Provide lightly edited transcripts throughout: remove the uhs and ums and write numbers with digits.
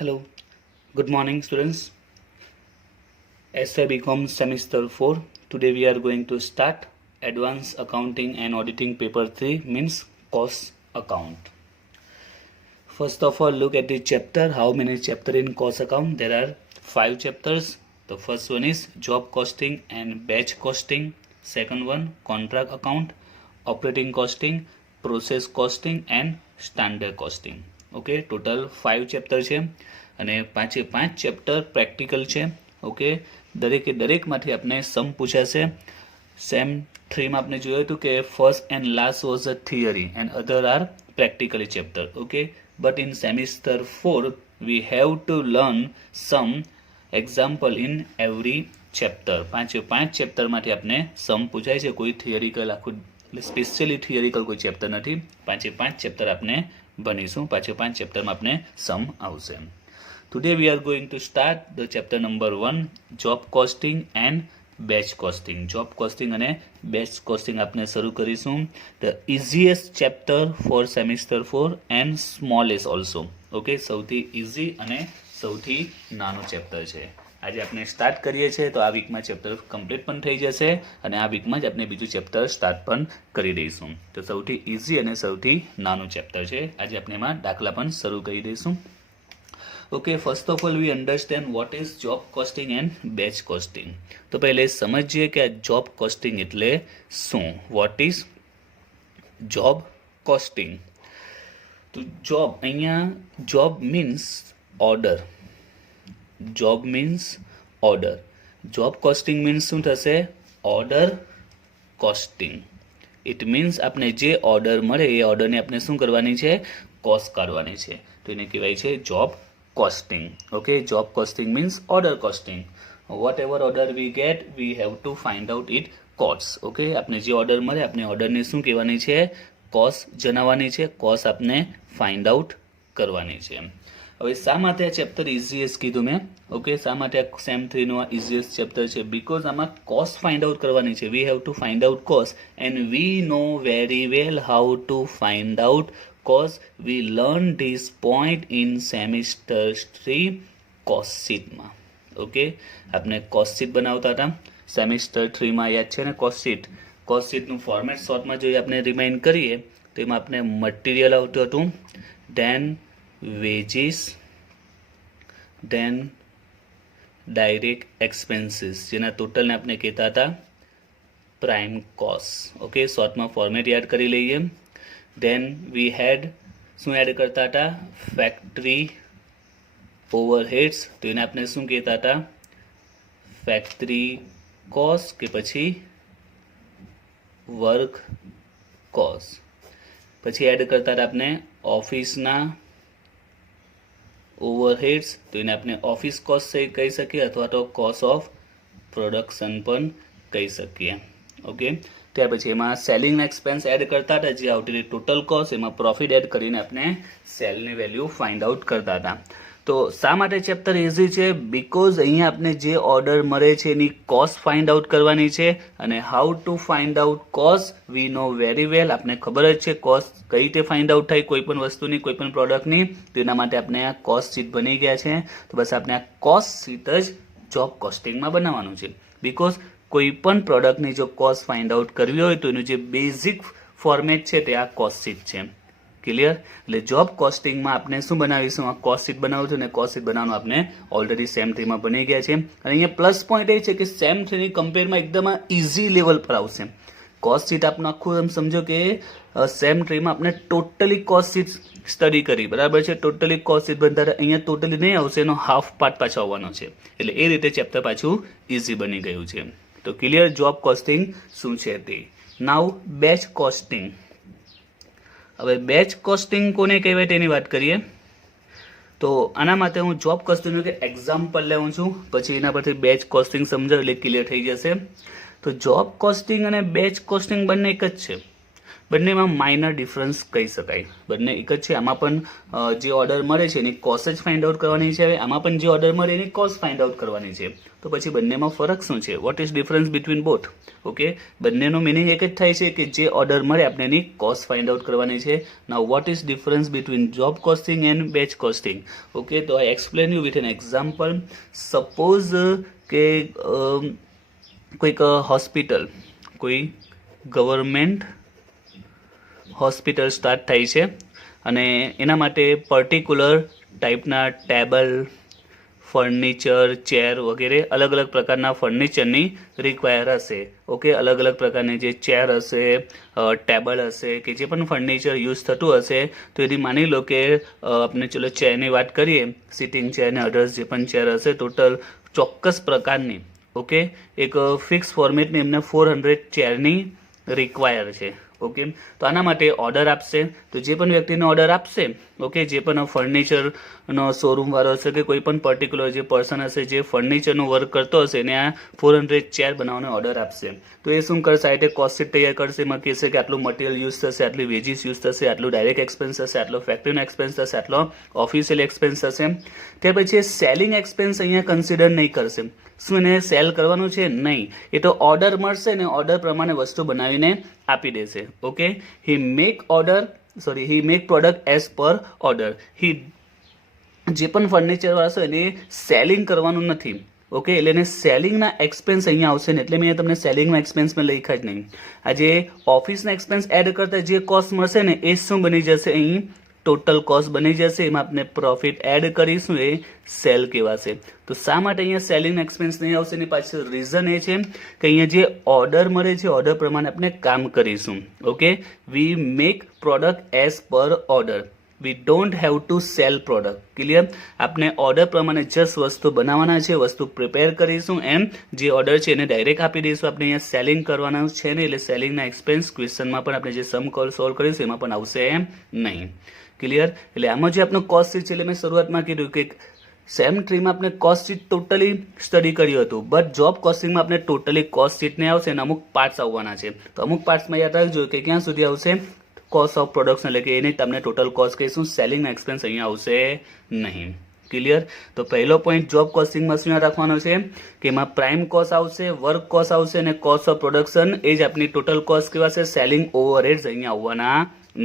Hello, good morning students. SI BCom semester 4. Today we are going to start Advanced Accounting and Auditing paper 3 means cost account. First of all, look at the chapter. How many chapter in cost account? There are 5 chapters. The first one is job costing and batch costing. Second one, contract account, operating costing, process costing and standard costing. Okay total 5 chapter છે અને 5 chapter practical છે. Okay દરેકમાંથી આપણે sum પૂછાશે. Sem 3માં આપણે જોયું હતું કે first and last was a theory and other are practically chapter. Okay, but in semester 4 we have to learn some example in every chapter. 5 ચેપ્ટરમાંથી આપણે સમ પૂછાય છે. કોઈ થિયરિકલ આખું સ્પેશિયલી થિયરિકલ કોઈ ચેપ્ટર નથી. 5 ચેપ્ટર આપણે ભણીશું. 5 ચેપ્ટરમાં આપણે સમ આવશે. Today we are going to start the chapter number 1 job costing and batch costing. Job costing અને બેચ કોસ્ટિંગ આપણે શરૂ કરીશું. The easiest chapter for semester 4 and smallest also. Okay, સૌથી ઇઝી અને સૌથી નાનું ચેપ્ટર છે. આજે આપણે સ્ટાર્ટ કરીએ છીએ તો આ વીકમાં ચેપ્ટર કમ્પ્લીટ પણ થઈ જશે અને આ વીકમાં જ આપણે બીજું ચેપ્ટર સ્ટાર્ટ પણ કરી દઈશું. તો સૌથી ઇઝી અને સૌથી નાનું ચેપ્ટર છે. આજે આપણે એમાં દાખલા પણ શરૂ કરી દઈશું. Okay, first of all V understand what is job costing and batch costing. તો પહેલે સમજીએ કે આ જોબ કોસ્ટિંગ એટલે શું. What is job costing? તો જોબ, અહીંયા job means order. Job means order. Job costing means શું થશે? Order costing. ઇટ મીન્સ આપણે જે ઓર્ડર મળે એ ઓર્ડરને આપણે શું કરવાની છે? કોસ્ટ કાઢવાની છે. તો એને કહેવાય છે job costing. Okay, job costing means order costing. Whatever order we get we have to find out it cost. Okay, આપણે જે ઓર્ડર મળે આપણે ઓર્ડરને શું કહેવાની છે? કોસ્ટ જણાવવાની છે. કોસ્ટ આપણે ફાઇન્ડ આઉટ કરવાની છે. હવે શા માટે આ ચેપ્ટર ઇઝીએસ્ટ કીધું મેં? ઓકે, શા માટે આ સેમ 3નું આ ઇઝીએસ્ટ ચેપ્ટર છે? બિકોઝ આમાં કોસ્ટ ફાઇન્ડ આઉટ કરવાની છે. વી have to find out cost and we know very well how to find out cost. We learn this point in semester 3 cost શીટમાં. ઓકે, આપણે કોસ્ટ શીટ બનાવતા હતા semester 3માં, યાદ છે ને? Cost sheet. કોસ્ટ શીટનું ફોર્મેટ શોર્ટમાં જોઈએ આપણે રિમાઇન્ડ કરીએ તો એમાં આપણે મટીરિયલ આવતું હતું, then wages, then direct expenses, જેના ટોટલને આપણે કહેતા હતા પ્રાઇમ કોસ્ટ. ઓકે, શોર્ટમાં ફોર્મેટ યાદ કરી લઈએ. ધેન વી હેડ, શું એડ કરતા હતા? Factory overheads. તો એને આપણે શું કહેતા હતા? ફેક્ટરી કોસ્ટ કે પછી વર્ક કોસ્ટ. પછી એડ કરતા હતા આપણે ઓફિસના ઓવરહેડ્સ. તો એને આપણે ઓફિસ કોસ્ટ કહી શકીએ અથવા તો કોસ્ટ ઓફ પ્રોડક્શન પણ કહી શકીએ. ઓકે, ત્યાર પછી એમાં સેલિંગ એક્સપેન્સ એડ કરતા હતા, જે આવતી ટોટલ કોસ્ટ. એમાં પ્રોફિટ એડ કરીને આપણે સેલની વેલ્યુ ફાઇન્ડ આઉટ કરતા હતા. તો શા માટે ચેપ્ટર ઇઝી છે? બિકોઝ અહીંયા આપણે જે ઓર્ડર મળે છે એની કોસ્ટ ફાઇન્ડ આઉટ કરવાની છે. અને how to find out cost we know very well. આપણે ખબર જ છે કોસ્ટ કઈ રીતે ફાઇન્ડ આઉટ થાય કોઈ પણ વસ્તુની, કોઈ પણ પ્રોડક્ટની. તો એના માટે આપણે આ કોસ્ટ શીટ બની ગયા છે. તો બસ આપણે આ કોસ્ટ શીટ જ જોબ કોસ્ટિંગમાં બનાવવાનું છે. બિકોઝ કોઈ પણ પ્રોડક્ટની જો કોસ્ટ ફાઇન્ડ આઉટ કરવી હોય તો એનું જે બેઝિક ફોર્મેટ છે તે આ કોસ્ટ શીટ છે. ક્લિયર? એટલે જોબ કોસ્ટિંગમાં આપણે શું બનાવીશું? આ કોસ્ટ શીટ બનાવશું અને કોસ્ટ શીટ બનાવવાનું આપણે ઓલરેડી સેમ 3માં બની ગયા છે. અને અહીંયા પ્લસ પોઈન્ટ એ છે કે સેમ 3ની કમ્પેરમાં એકદમ ઇઝી લેવલ પર આવશે. કોસ્ટ શીટ આપણું આખું એમ સમજો કે સેમ 3માં આપણે ટોટલી કોસ્ટ શીટ સ્ટડી કરી, બરાબર છે? ટોટલી કોસ્ટ શીટ બનતા અહીંયા ટોટલી નહીં આવશે, એનો હાફ પાર્ટ પાછો આવવાનો છે. એટલે એ રીતે ચેપ્ટર પાછું ઇઝી બની ગયું છે. તો ક્લિયર જોબ કોસ્ટિંગ શું છે તે. નાઉ બેચ કોસ્ટિંગ. હવે બેચ કોસ્ટિંગ કોને કહેવાય તેની વાત કરીએ. તો આના માટે હું જોબ કોસ્ટિંગનું કે એક્ઝામ્પલ લેવું છું, પછી એના પરથી બેચ કોસ્ટિંગ સમજાવ એટલે ક્લિયર થઈ જશે. તો જોબ કોસ્ટિંગ અને બેચ કોસ્ટિંગ બંને એક જ છે. બંનેમાં માઇનર ડિફરન્સ કહી શકાય, બંને એક જ છે. આમાં પણ જે ઓર્ડર મળે છે એની કોસ્ટ જ ફાઇન્ડ આઉટ કરવાની છે, આમાં પણ જે ઓર્ડર મળે એની કોસ્ટ ફાઇન્ડ આઉટ કરવાની છે. તો પછી બંનેમાં ફરક શું છે? Vote is difference between both? Okay, બંનેનો મિનિંગ એક જ થાય છે કે જે ઓર્ડર મળે આપણે એની કોસ્ટ ફાઇન્ડ આઉટ કરવાની છે. Now what is difference between job costing and batch costing? Okay, તો I explain you with an example. Suppose કે કોઈક હોસ્પિટલ, કોઈ ગવર્મેન્ટ હોસ્પિટલ સ્ટાર્ટ થાય છે અને એના માટે પર્ટિક્યુલર ટાઈપના ટેબલ, ફર્નિચર, ચેર વગેરે અલગ અલગ પ્રકારના ફર્નિચરની રિક્વાયર હશે. ઓકે, અલગ અલગ પ્રકારની જે ચેર હશે, ટેબલ હશે, કે જે પણ ફર્નિચર યુઝ થતું હશે, તો એની માની લો કે આપણે ચલો ચેરની વાત કરીએ, સિટિંગ ચેર ને અધર્સ જે પણ ચેર હશે, ટોટલ ચોક્કસ પ્રકારની, ઓકે, એક ફિક્સ ફોર્મેટની એમને 400 ચેરની રિક્વાયર છે. ઓકે, તો આના માટે ઓર્ડર આપશે. તો જે પણ વ્યક્તિને ઓર્ડર આપશે, ઓકે, જે પણ ફર્નિચરનો શોરૂમ વાળો હશે કે કોઈ પણ પર્ટિક્યુલર જે પર્સન હશે જે ફર્નિચરનું વર્ક કરતો હશે એને આ 400 ચેર બનાવવાનો ઓર્ડર આપશે. તો એ શું કરશે? આ કોસ્ટ શીટ તૈયાર કરશે. એમાં કહેશે કે આટલું મટીરિયલ યુઝ થશે, આટલી વેજીસ યુઝ થશે, આટલું ડાયરેક્ટ એક્સપેન્સ થશે, આટલો ફેક્ટરીનો એક્સપેન્સ થશે, આટલો ઓફિશિયલ એક્સપેન્સ થશે. ત્યાર પછી સેલિંગ એક્સપેન્સ અહીંયા કન્સિડર નહીં કરશે. શું એને સેલ કરવાનું છે? નહીં. એ તો ઓર્ડર મળશે ને ઓર્ડર પ્રમાણે વસ્તુ બનાવીને આપી દેશે. Okay, he make product as per order. જે પણ ફર્નિચર વાળશે એને સેલિંગ કરવાનું નથી. ઓકે, એટલે એને સેલિંગના એક્સપેન્સ અહીંયા આવશે ને, એટલે મેં તમને સેલિંગના એક્સપેન્સ મેં લખ્યા જ નહીં. આ જે ઓફિસના એક્સપેન્સ એડ કરતા જે કોસ્ટ મળશે ને એ શું બની જશે? અહીં ટોટલ કોસ્ટ બની જશે. એમાં આપણે પ્રોફિટ એડ કરીશું, એ સેલ કહેવાશે. તો શા માટે અહીંયા સેલિંગ એક્સપેન્સ નહીં આવશે? એની પાછળ રીઝન એ છે કે અહીંયા જે ઓર્ડર મળે છે ઓર્ડર પ્રમાણે આપણે કામ કરીશું. Okay, we make product as per order. We don't have to sell product. Clear? આપણે ઓર્ડર પ્રમાણે જસ્ટ વસ્તુ બનાવવાના છે, વસ્તુ પ્રિપેર કરીશું, એમ જે ઓર્ડર છે એને ડાયરેક્ટ આપી દઈશું. આપણે અહીંયા સેલિંગ કરવાના છે ને, એટલે સેલિંગના એક્સપેન્સ ક્વેશ્ચનમાં પણ આપણે જે સમ સોલ્વ કરીશું એમાં પણ આવશે એમ નહીં. ક્લિયર? એટલે આમાં જે આપણું કોસ્ટ શીટ છે, એટલે મેં શરૂઆતમાં કીધું કે સેમ ટ્રીમાં આપણે કોસ્ટ શીટ ટોટલી સ્ટડી કર્યું હતું, બટ જોબ કોસ્ટિંગમાં આપણે ટોટલી કોસ્ટ શીટ નહીં આવશે અને અમુક પાર્ટ્સ આવવાના છે. તો અમુક પાર્ટ્સમાં યાદ રાખજો કે ક્યાં સુધી આવશે? કોસ્ટ ઓફ પ્રોડક્શન, એટલે કે એને તમને ટોટલ કોસ્ટ કહીશું. સેલિંગના એક્સપેન્સ અહીંયા આવશે નહીં. ક્લિયર? તો પહેલો પોઈન્ટ જોબ કોસ્ટિંગમાં શું રાખવાનો છે કે એમાં પ્રાઇમ કોસ્ટ આવશે, વર્ક કોસ્ટ આવશે અને કોસ્ટ ઓફ પ્રોડક્શન એ જ આપણી ટોટલ કોસ્ટ કહેવાશે. સેલિંગ ઓવરહેડ્સ અહીંયા આવવાના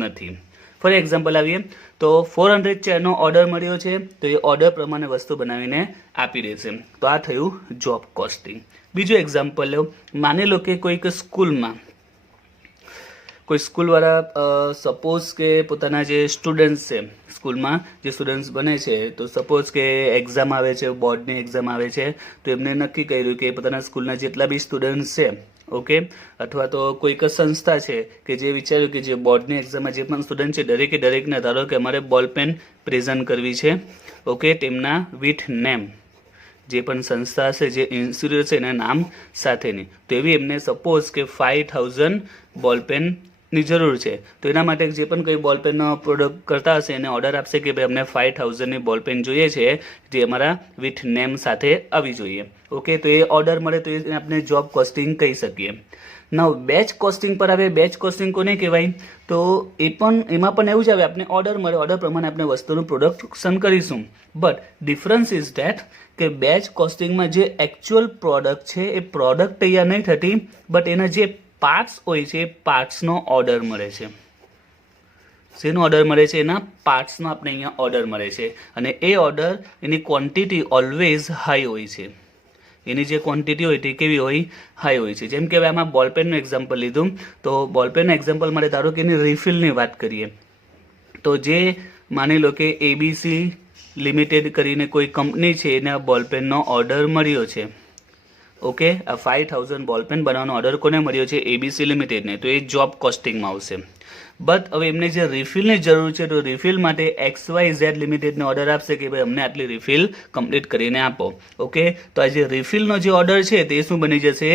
નથી. ફોર એક્ઝામ્પલ આવીએ તો 400 ચેરનો ઓર્ડર મળ્યો છે, તો એ ઓર્ડર પ્રમાણે વસ્તુ બનાવીને આપી દેશે. તો આ થયું જોબ કોસ્ટિંગ. બીજું એક્ઝામ્પલ લો. માની લો કે કોઈક સ્કૂલમાં કોઈ સ્કૂલવાળા સપોઝ કે પોતાના જે સ્ટુડન્ટ્સ છે, સ્કૂલમાં જે સ્ટુડન્ટ્સ બને છે, તો સપોઝ કે એક્ઝામ આવે છે, બોર્ડની એક્ઝામ આવે છે, તો એમને નક્કી કર્યું કે પોતાના સ્કૂલના જેટલા બી સ્ટુડન્ટ્સ છે, ઓકે, અથવા તો કોઈક સંસ્થા છે કે જે વિચાર્યું કે જે બોર્ડની એક્ઝામમાં જે પણ સ્ટુડન્ટ છે દરેકને ધારો કે અમારે બોલપેન પ્રેઝન્ટ કરવી છે, ઓકે, તેમના વિથ નેમ, જે પણ સંસ્થા હશે, જે ઇન્સ્ટિટ્યૂટ છે એના નામ સાથેની, તો એવી એમને સપોઝ કે 5000 બોલપેનની જરૂર છે. તો એના માટે જે પણ કોઈ બોલપેનનો પ્રોડક્ટ કરતા હશે એને ઓર્ડર આપશે કે ભાઈ અમને 5000ની બોલપેન જોઈએ છે, જે અમારા વિથ નેમ સાથે આવી જોઈએ. ઓકે, તો એ ઓર્ડર મળે તો એ આપણે જોબ કોસ્ટિંગ કહી શકીએ. નાઉ બેચ કોસ્ટિંગ પર આવે. બેચ કોસ્ટિંગ કોને કહેવાય? તો એમાં પણ એવું જ આવે, આપણે ઓર્ડર મળે, ઓર્ડર પ્રમાણે આપણે વસ્તુનું પ્રોડક્શન કરીશું. બટ ડિફરન્સ ઇઝ ધેટ કે બેચ કોસ્ટિંગમાં જે એકચ્યુઅલ પ્રોડક્ટ છે એ પ્રોડક્ટ તૈયાર નહીં થતી, બટ એના જે પાર્ટ્સ હોય છે એ પાર્ટ્સનો ઓર્ડર મળે છે. શેનો ઓર્ડર મળે છે? એના પાર્ટ્સનો આપણે અહીંયા ઓર્ડર મળે છે. અને એ ઓર્ડર એની ક્વોન્ટિટી ઓલવેઝ હાઈ હોય છે. એની જે ક્વોન્ટિટી હોય તે કેવી હોય? હાઈ હોય છે. જેમ કે હવે આમાં બોલપેનનું એક્ઝામ્પલ લીધું, તો બોલપેનના એક્ઝામ્પલ માટે ધારો કે એની રિફિલની વાત કરીએ, તો જે માની લો કે ABC લિમિટેડ કરીને કોઈ કંપની છે, એને આ બોલપેનનો ઓર્ડર મળ્યો છે. ઓકે, આ 5000 બોલપેન બનાવવાનો ઓર્ડર કોને મળ્યો છે? ABC લિમિટેડને. તો એ જોબ કોસ્ટિંગમાં આવશે. બટ હવે એમને જે રિફિલની જરૂર છે, તો રિફિલ માટે XYZ લિમિટેડને ઓર્ડર આપશે કે ભાઈ અમને આટલી રિફિલ કમ્પ્લીટ કરીને આપો. ઓકે, તો આ જે રિફિલનો જે ઓર્ડર છે તે શું બની જશે?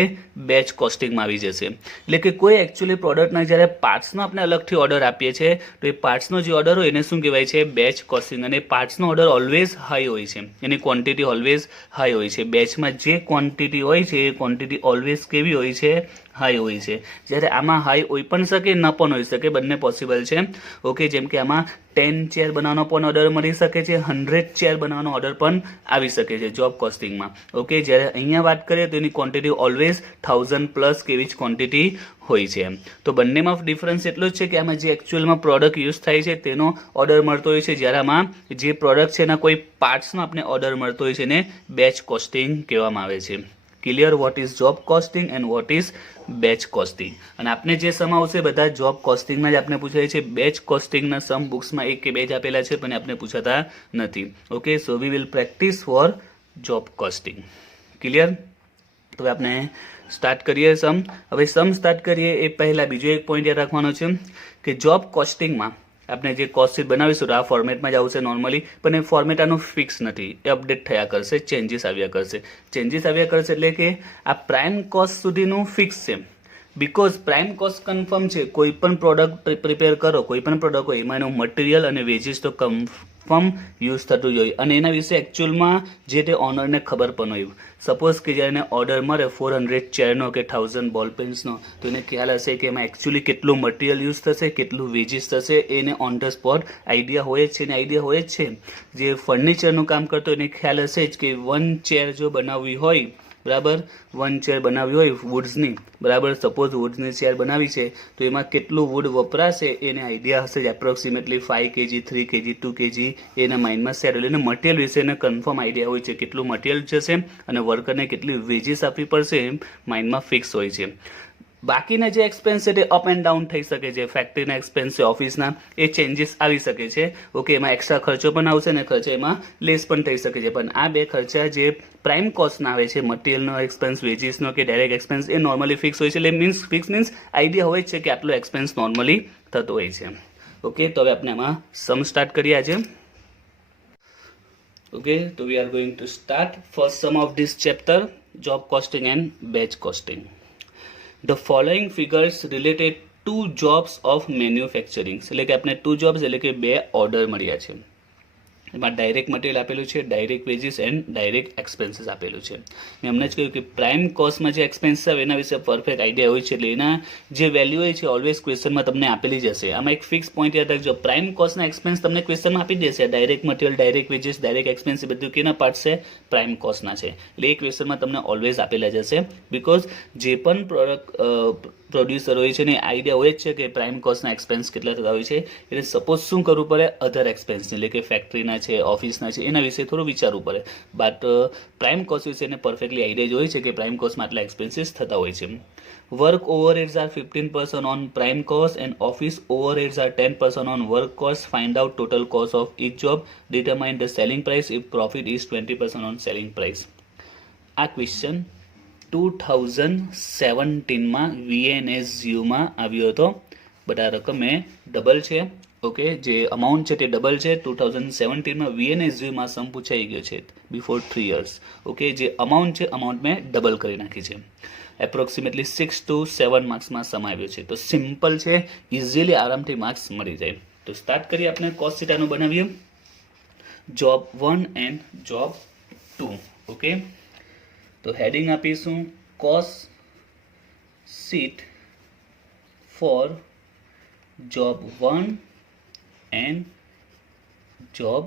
બેચ કોસ્ટિંગમાં આવી જશે. એટલે કે કોઈ એકચ્યુઅલી પ્રોડક્ટના જ્યારે પાર્ટ્સનો આપણે અલગથી ઓર્ડર આપીએ છીએ, તો એ પાર્ટ્સનો જે ઓર્ડર હોય એને શું કહેવાય છે? Batch costing. અને પાર્ટ્સનો ઓર્ડર ઓલવેઝ હાઈ હોય છે, એની ક્વોન્ટિટી ઓલવેઝ હાઈ હોય છે. બેચમાં જે ક્વોન્ટિટી હોય છે એ ક્વોન્ટિટી ઓલવેઝ કેવી હોય છે? હાઈ હોય છે, જ્યારે આમાં હાઈ હોઈ પણ શકે ન પણ હોઈ શકે, બંને પોસિબલ છે. ઓકે, જેમ કે આમાં 10 ચેર બનાવવાનો પણ ઓર્ડર મળી શકે છે, 100 ચેર બનાવવાનો ઓર્ડર પણ આવી શકે છે જોબ કોસ્ટિંગમાં. ઓકે, જ્યારે અહીંયા વાત કરીએ તો એની ક્વોન્ટિટી ઓલવેઝ 1000+ કેવી જ ક્વોન્ટિટી હોય છે. તો બંનેમાં ડિફરન્સ એટલો જ છે કે આમાં જે એકચ્યુઅલમાં પ્રોડક્ટ યુઝ થાય છે તેનો ઓર્ડર મળતો હોય છે, જ્યારે આમાં જે પ્રોડક્ટ છે એના કોઈ પાર્ટ્સનો આપણે ઓર્ડર મળતો હોય છે એને બેચ કોસ્ટિંગ કહેવામાં આવે છે. Clear what is job costing and what is batch costing. અને આપણે જે સમ આવશે બધા જોબ કોસ્ટિંગના જ આપણે પૂછાય છે. બેચ કોસ્ટિંગના સમ બુક્સમાં 1 કે 2 જ આપેલા છે પણ આપણે પૂછાતા નથી. Okay, so we will practice for job costing. Clear? તો હવે આપણે સ્ટાર્ટ કરીએ સમ. હવે સમ સ્ટાર્ટ કરીએ એ પહેલાં બીજો એક પોઈન્ટ યાદ રાખવાનો છે કે જોબ કોસ્ટિંગમાં આપણે જે કોસ્ટ શીટ બનાવીશું આ ફોર્મેટમાં જ આવશે નોર્મલી, પણ એ ફોર્મેટ આનું ફિક્સ નથી, એ અપડેટ થયા કરશે, ચેન્જીસ આવ્યા કરશે. ચેન્જીસ આવ્યા કરશે એટલે કે આ પ્રાઇમ કોસ્ટ સુધીનું ફિક્સ છે, બિકોઝ પ્રાઇમ કોસ્ટ કન્ફર્મ છે. કોઈ પણ પ્રોડક્ટ પ્રિપેર કરો, કોઈ પણ પ્રોડક્ટ હોય એમાં એનું મટીરિયલ અને વેજીસ તો કન્ફર્મ યુઝ થતું જ હોય, અને એના વિશે એકચ્યુઅલમાં જે તે ઓનરને ખબર પણ હોય. સપોઝ કે જ્યારે એને ઓર્ડર મળે 400 ચેરનો કે 1000 બોલ પેન્સનો, તો એને ખ્યાલ હશે કે એમાં એકચ્યુઅલી કેટલું મટીરિયલ યુઝ થશે, કેટલું વેજીસ થશે, એને ઓન ધ સ્પોટ આઈડિયા હોય જ છે. ને આઈડિયા હોય જ છે, જે ફર્નિચરનું કામ કરતો એને ખ્યાલ હશે જ કે 1 ચેર જો બનાવવી હોય, બરાબર, 1 ચેર બનાવવી હોય વુડ્સની, બરાબર, સપોઝ વુડ્સની ચેર બનાવી છે તો એમાં કેટલું વુડ વપરાશે એને આઈડિયા હશે જ, એપ્રોક્સિમેટલી 5 kg, 3 kg, 2 kg એના માઇન્ડમાં સેટ હોય. એને મટીરિયલ વિશે એને કન્ફર્મ આઈડિયા હોય છે, કેટલું મટીરિયલ જશે અને વર્કરને કેટલી વેજીસ આપવી પડશે એમ માઇન્ડમાં ફિક્સ હોય છે. બાકીના જે એક્સપેન્સ છે તે અપ એન્ડ ડાઉન થઈ શકે છે. ફેક્ટરીના એક્સપેન્સ છે, ઓફિસના, એ ચેન્જીસ આવી શકે છે. ઓકે, એમાં એક્સ્ટ્રા ખર્ચો પણ આવશે ને ખર્ચા એમાં લેસ પણ થઈ શકે છે. પણ આ બે ખર્ચા જે પ્રાઇમ કોસ્ટના આવે છે, મટીરિયલનો એક્સપેન્સ, વેજીસનો કે ડાયરેક્ટ એક્સપેન્સ, એ નોર્મલી ફિક્સ હોય છે. એટલે ફિક્સ મીન્સ આઈડિયા હોય છે કે આટલો એક્સપેન્સ નોર્મલી થતો હોય છે. ઓકે, તો હવે આપણે આમાં સમ સ્ટાર્ટ કરીએ આજે. Okay, so we are going to start first sum of this chapter, job costing and batch costing. The following figures related to jobs of manufacturing. એટલે કે આપણે 2 jobs એટલે કે 2 ઓર્ડર મળ્યા છે. એમાં ડાયરેક્ટ મટીરિયલ આપેલું છે, direct wages and direct expenses આપેલું છે. મેં હમણાં જ કહ્યું કે પ્રાઇમ કોસ્ટમાં જે એક્સપેન્સ આવે એના વિશે પરફેક્ટ આઈડિયા હોય છે, એટલે એના જે વેલ્યુ હોય છે ઓલવેઝ ક્વેશ્ચનમાં તમને આપેલી જ હશે. આમાં એક ફિક્સ પોઈન્ટ યાદ રાખજો, પ્રાઇમ કોસ્ટના એક્સપેન્સ તમને ક્વેશ્ચનમાં આપી દેશે. Direct material, direct wages, direct expense એ બધું કેના પાર્ટ છે? પ્રાઇમ કોસ્ટના છે. એટલે એ ક્વેશ્ચનમાં તમને ઓલવેઝ આપેલા જ હશે, બિકોઝ જે પણ પ્રોડક્ટ પ્રોડ્યુસર હોય છે ને આઈડિયા હોય જ છે કે પ્રાઇમ કોસ્ટના એક્સપેન્સ કેટલા થતા હોય છે. એટલે સપોઝ શું કરવું પડે? અધર એક્સપેન્સને, એટલે કે ફેક્ટરીના છે, ઓફિસના છે, એના વિશે થોડું વિચારવું પડે. બટ પ્રાઇમ કોસ્ટ વિશે એને પરફેક્ટલી આઈડિયા જ હોય છે કે પ્રાઇમ કોસ્ટમાં આટલા એક્સપેન્સીસ થતા હોય છે. Work overheads are 15% on prime cost and office overheads are 10% on work cost. Find out total cost of each job. Determine the selling price if profit is 20% on selling price. આ question 2017માં VNSUમાં આવ્યો હતો, but આ રકમ એ double છે. Okay, જે અમાઉન્ટ છે તે ડબલ છે. 2017માં VNSUમાં સમ પૂછાઈ ગયો છે બિફોર 3 years. ઓકે, જે અમાઉન્ટ છે અમાઉન્ટ મેં ડબલ કરી નાખી છે. એપ્રોક્સિમેટલી 6 to 7 માર્ક્સમાં સમ આવ્યો છે. તો સિમ્પલ છે, ઇઝીલી આરામથી માર્ક્સ મળી જાય. તો સ્ટાર્ટ કરીએ, આપણે કોસ્ટ શીટ આનું બનાવીએ, જોબ 1 એન્ડ જોબ 2. ઓકે, તો હેડિંગ આપીશું cost sheet for job 1 and job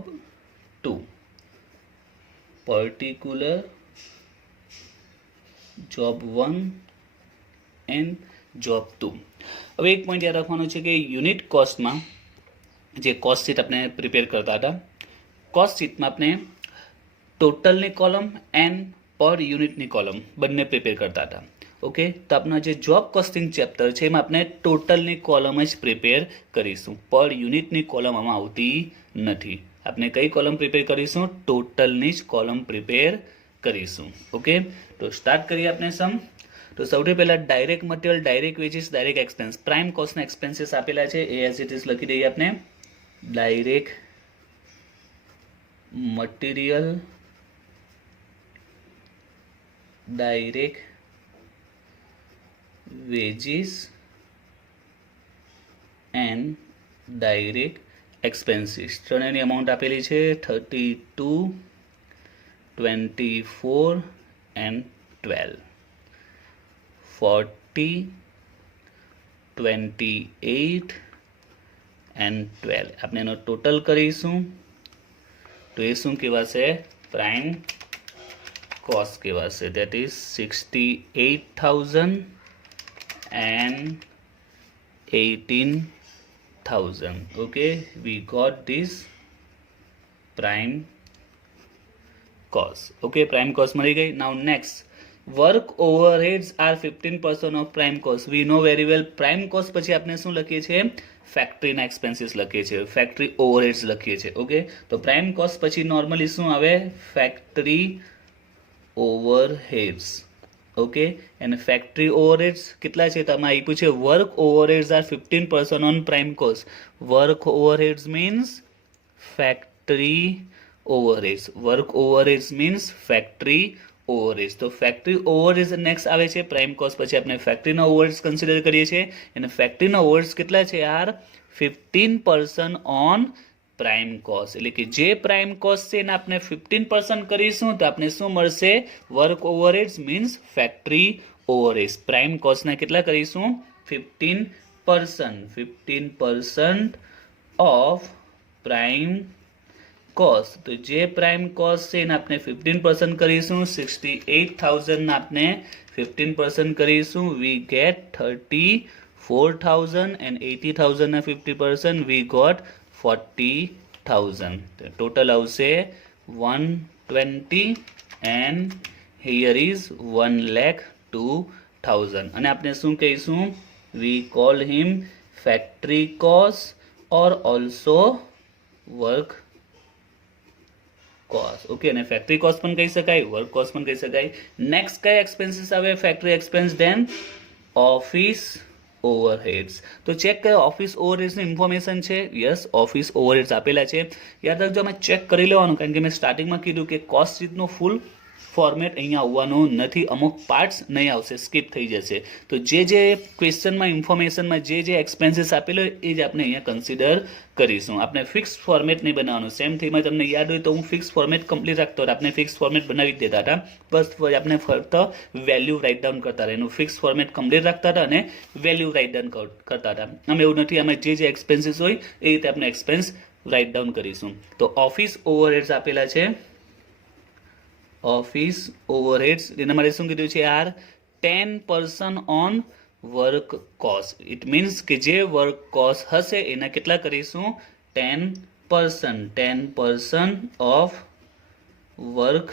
2, particular job 1 and job 2. હવે એક પોઈન્ટ યાદ રાખવાનો છે કે યુનિટ કોસ્ટમાં જે કોસ્ટ શીટ આપણે પ્રિપેર કરતા હતા, કોસ્ટ શીટમાં આપણે ટોટલની કોલમ એન્ડ પર યુનિટની કોલમ બંને પ્રિપેર કરતા હતા. ઓકે, તો આપણા જે જોબ કોસ્ટિંગ ચેપ્ટર છે એમાં આપણે ટોટલની કોલમ જ પ્રિપેર કરીશું, પર યુનિટની કોલમ આમાં આવતી નથી. આપણે કઈ કોલમ પ્રિપેર કરીશું? ટોટલની જ કોલમ પ્રિપેર કરીશું. ઓકે, તો સ્ટાર્ટ કરીએ આપણે સમ. તો સૌથી પહેલા direct material, direct wages, direct expense. Prime કોસ્ટના એક્સપેન્સીસ આપેલા છે, એ એઝ ઇટ ઇઝ લખી દઈએ આપણે. Direct material, direct wages and direct expenses. ત્રણેયની અમાઉન્ટ આપેલી છે 32, 24 એન્ડ 12. 30, 28 એન્ડ 12. આપણે એનો ટોટલ કરીશું તો એ શું કહેવાશે? પ્રાઇમ કોસ્ટ કહેવાશે. That is 68,000 and 18,000. Okay, we got this prime cost. Okay, prime cost મળી ગઈ. Now next, work overheads are 15% of prime cost. We know very well prime cost પછી આપણે શું લખીએ છીએ? ફેક્ટરીના એક્સપેન્સીસ લખીએ છીએ, ફેક્ટરી ઓવરહેડ્સ લખીએ છીએ. ઓકે, તો પ્રાઇમ કોસ્ટ પછી નોર્મલી શું આવે? Factory overheads. ઓકે, અને ફેક્ટરી ઓવરહેડ્સ કેટલા છે? તમે આપ્યું છે work overheads are 15% on prime cost. Work overheads means factory overheads. Work overheads means factory overheads. તો ફેક્ટરી ઓવરહેડ્સ નેક્સ્ટ આવે છે પ્રાઇમ કોસ્ટ પછી આપણે ફેક્ટરીના ઓવરહેડ્સ કન્સિડર કરીએ છીએ અને ફેક્ટરીના ઓવરહેડ્સ કેટલા છે યાર? 15% ઓન પ્રાઇમ કોસ્ટ. એટલે કે જે પ્રાઇમ કોસ્ટ છે એને આપણે 15% કરીશું તો આપણે શું મળશે? Work overheads means factory overheads. Prime કોસ્ટના કેટલા કરીશું? 15% ઓફ પ્રાઇમ કોસ્ટ. તો જે પ્રાઇમ કોસ્ટ છે એને આપણે 15% કરીશું. 68,000 ના આપણે 15% કરીશું. વી ગેટ 34,000 and 80,000 ના 50% વી ગોટ 40,000. ટોટલ આવશે 120 and here is 1,02,000. અને આપણે શું કહીશું? વી કોલ હિમ ફેક્ટરી કોસ્ટ ઓર ઓલ્સો વર્ક કોસ્ટ. ઓકે, અને ફેક્ટરી કોસ્ટ પણ કહી શકાય, વર્ક કોસ્ટ પણ કહી શકાય. નેક્સ્ટ કયા એક્સપેન્સીસ આવે? Factory expense. Then office overheads. તો ચેક કરો ઓફિસ ઓવરહેડ્સની ઇન્ફોર્મેશન છે. યસ, ઓફિસ ઓવરહેડ્સ આપેલા છે. યાદ રાખજો, અમે ચેક કરી લેવાનું કારણ કે મેં સ્ટાર્ટિંગમાં કીધું કે કોસ્ટ શીટનું ફૂલ ફોર્મેટ અહીંયા આવવાનું નથી. અમુક પાર્ટ્સ નહીં આવશે, સ્કીપ થઈ જશે. તો જે ક્વેશ્ચનમાં ઇન્ફોર્મેશનમાં જે એક્સપેન્સીસ આપેલો એ જ આપણે અહીંયા કન્સિડર કરીશું. આપણે ફિક્સ ફોર્મેટ નહીં બનાવવાનું. સેમ થીમાં તમને યાદ હોય તો હું ફિક્સ ફોર્મેટ કમ્પ્લીટ રાખતો હતો. આપણે ફિક્સ ફોર્મેટ બનાવી જ દેતા હતા. બસ આપણે ફક્ત વેલ્યુ રાઇટ ડાઉન કરતા હતા. એનું ફિક્સ ફોર્મેટ કમ્પ્લીટ રાખતા હતા અને વેલ્યુ રાઇટ ડાઉન કરતા હતા. અમે એવું નથી, અમે જે એક્સપેન્સીસ હોય એ રીતે આપણે એક્સપેન્સ રાઇટ ડાઉન કરીશું. તો ઓફિસ ઓવરહેડ્સ આપેલા છે. ઓફિસ ઓવરહેડ્સ એના માટે શું કીધું છે યાર? 10% on work cost. It means કે જે વર્ક કોસ્ટ હશે એના કેટલા કરીશું? 10% ઓફ વર્ક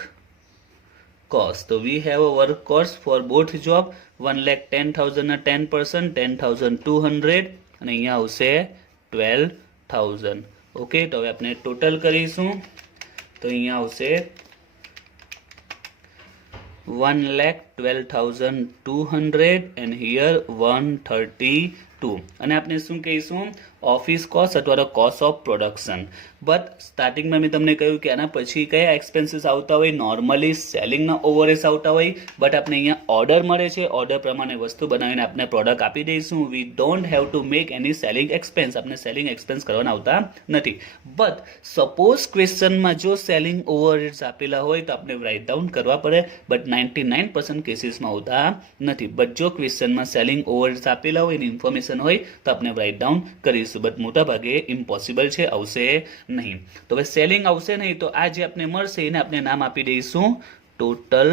કોસ્ટ. તો we have a work cost for both job. 1,10,000 ના 10%, 10,200 અને અહીંયા આવશે 12,000. ઓકે, તો હવે આપણે ટોટલ કરીશું તો અહીંયા આવશે 1,12,200 and here 132. અને આપણે શું કહીશું? ઓફિસ કોસ્ટ અથવા તો કોસ્ટ ઓફ પ્રોડક્શન. બટ સ્ટાર્ટિંગમાં મેં તમને કહ્યું કે આના પછી કયા એક્સપેન્સીસ આવતા હોય? નોર્મલી સેલિંગના ઓવરહેડ્સ આવતા હોય. બટ આપણે અહીંયા ઓર્ડર મળે છે, ઓર્ડર પ્રમાણે વસ્તુ બનાવીને આપણે પ્રોડક્ટ આપી દઈશું. We don't have to make any selling expense. આપણે સેલિંગ એક્સપેન્સ કરવાના આવતા નથી. બટ સપોઝ ક્વેશ્ચનમાં જો સેલિંગ ઓવરહેડ્સ આપેલા હોય તો આપણે રાઇટ ડાઉન કરવા પડે. બટ 99% કેસીસમાં આવતા નથી. બટ જો ક્વેશ્ચનમાં સેલિંગ ઓવરહેડ્સ આપેલા હોય એની ઇન્ફોર્મેશન હોય તો આપણે રાઇટ ડાઉન કરીશું. બટ મોટા ભાગે ઇમ્પોસિબલ છે, આવશે નહીં. તો હવે સેલિંગ આવશે નહીં તો આ જે આપણે મળશે એને આપણે નામ આપી દઈશું ટોટલ